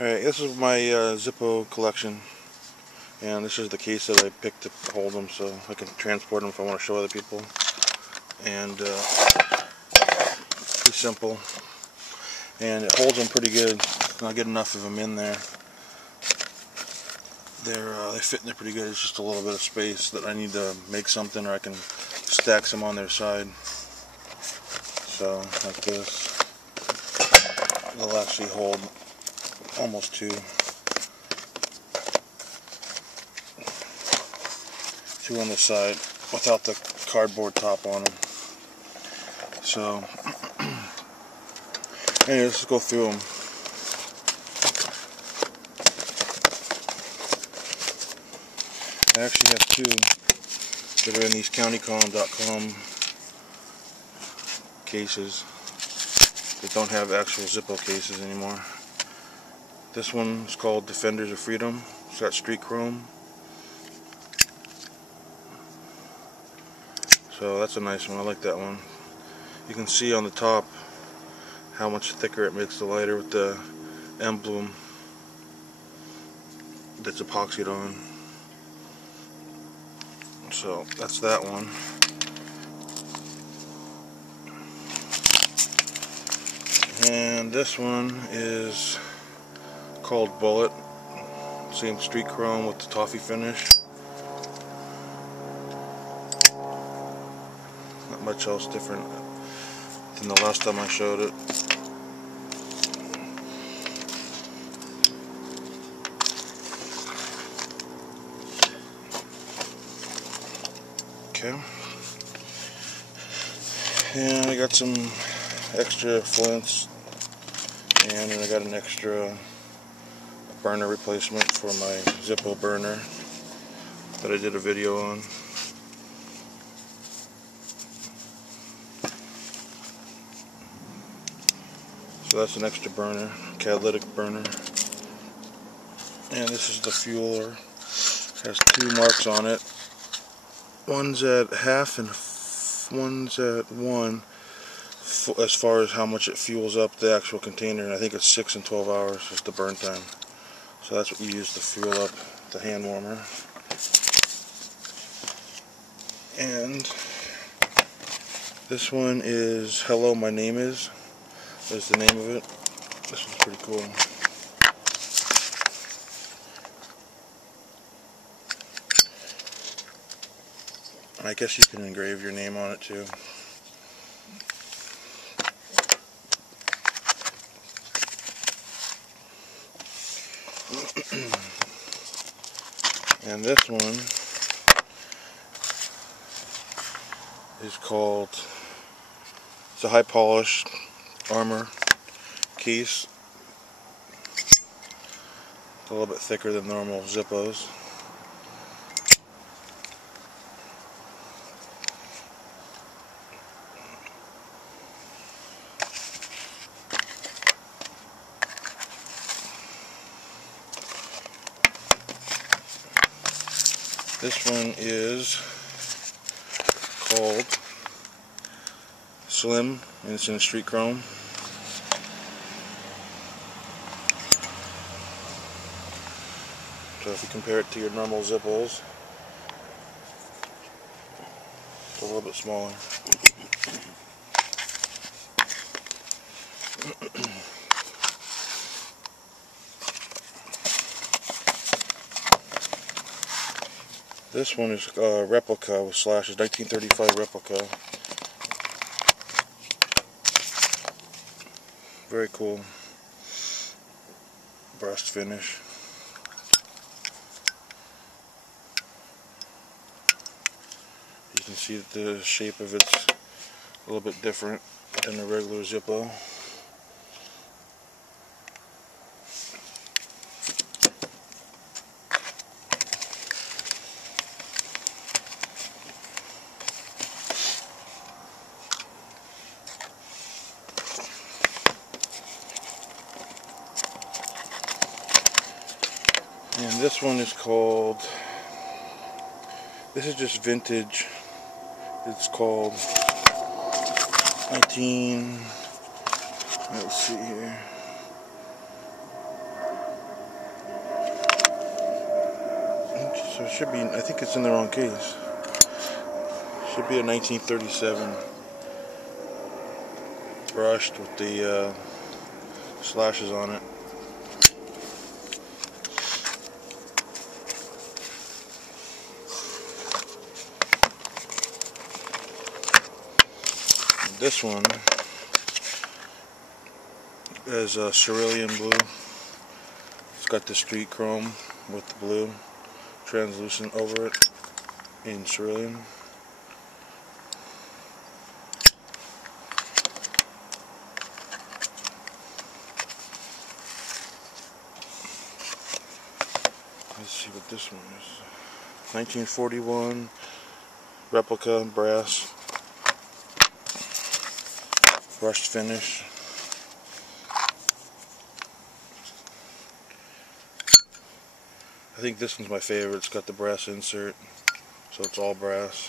Alright, this is my Zippo collection, and this is the case that I picked to hold them so I can transport them if I want to show other people. And pretty simple, and it holds them pretty good. I'll get enough of them in there. They fit in there pretty good. It's just a little bit of space that I need to make something, or I can stack some on their side. So like this, they'll actually hold almost two on the side without the cardboard top on them. So anyway, let's go through them. I actually have two that are in these countycon.com cases that don't have actual Zippo cases anymore. This one is called Defenders of Freedom. It's got street chrome. So that's a nice one. I like that one. You can see on the top how much thicker it makes the lighter with the emblem that's epoxied on. So that's that one. And this one is called Bullet. Same street chrome with the toffee finish. Not much else different than the last time I showed it. Okay. And I got some extra flints, and then I got an extra burner replacement for my Zippo burner that I did a video on. So that's an extra burner, catalytic burner. And this is the fueler. It has two marks on it. One's at half and one's at 1 as far as how much it fuels up the actual container, and I think it's 6 and 12 hours is the burn time. So that's what you use to fuel up the hand warmer. And this one is Hello, My Name Is. That's the name of it. This one's pretty cool. I guess you can engrave your name on it too. And this one is called, it's a high polish armor case. It's a little bit thicker than normal Zippos. This one is called Slim, and it's in street chrome. So if you compare it to your normal Zippos, it's a little bit smaller. This one is a replica with slashes, 1935 replica. Very cool brushed finish. You can see that the shape of it's a little bit different than the regular Zippo. And this one is called, this is just vintage. It's called 19, let's see here, So it should be, I think it's in the wrong case. Should be a 1937 brushed with the slashes on it. This one is a cerulean blue. It's got the street chrome with the blue translucent over it in cerulean. Let's see what this one is. 1941 replica brass brushed finish. I think this one's my favorite. It's got the brass insert, so it's all brass.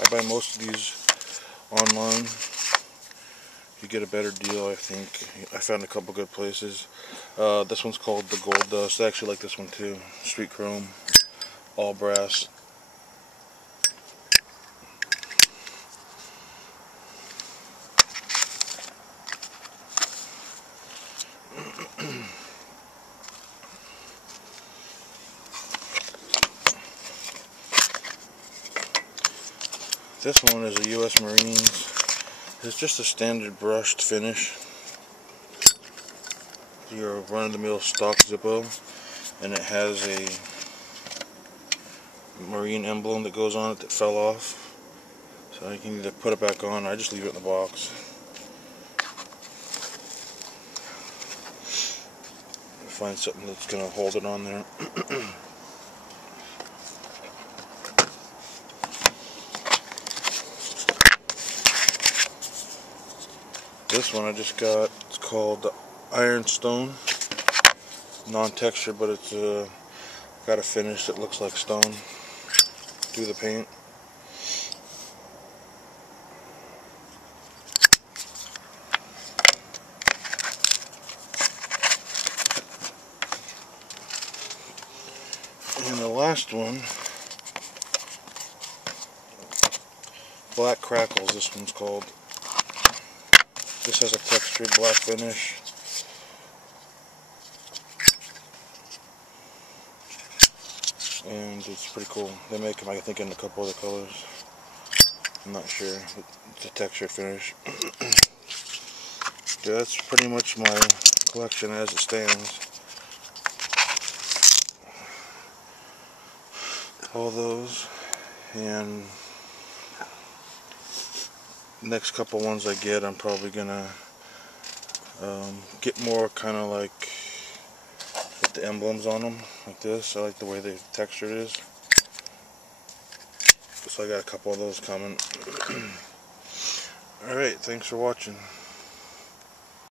I buy most of these online. You get a better deal, I think. I found a couple good places. This one's called the Gold Dust. I actually like this one too. Street chrome, all brass. This one is a U.S. Marines. It's just a standard brushed finish. Your run-of-the-mill stock Zippo, and it has a Marine emblem that goes on it that fell off. So you can either put it back on, or I just leave it in the box. Find something that's going to hold it on there. This one I just got, it's called the Ironstone. Non-textured, but it's got a finish that looks like stone through the paint. And the last one, Black Crackles, this one's called. This has a textured black finish. And it's pretty cool. They make them, I think, in a couple other colors. I'm not sure, but it's a textured finish. Yeah, that's pretty much my collection as it stands. All those, and next couple ones I get, I'm probably gonna get more kind of like with the emblems on them, like this. I like the way the texture is. So I got a couple of those coming. Alright, thanks for watching.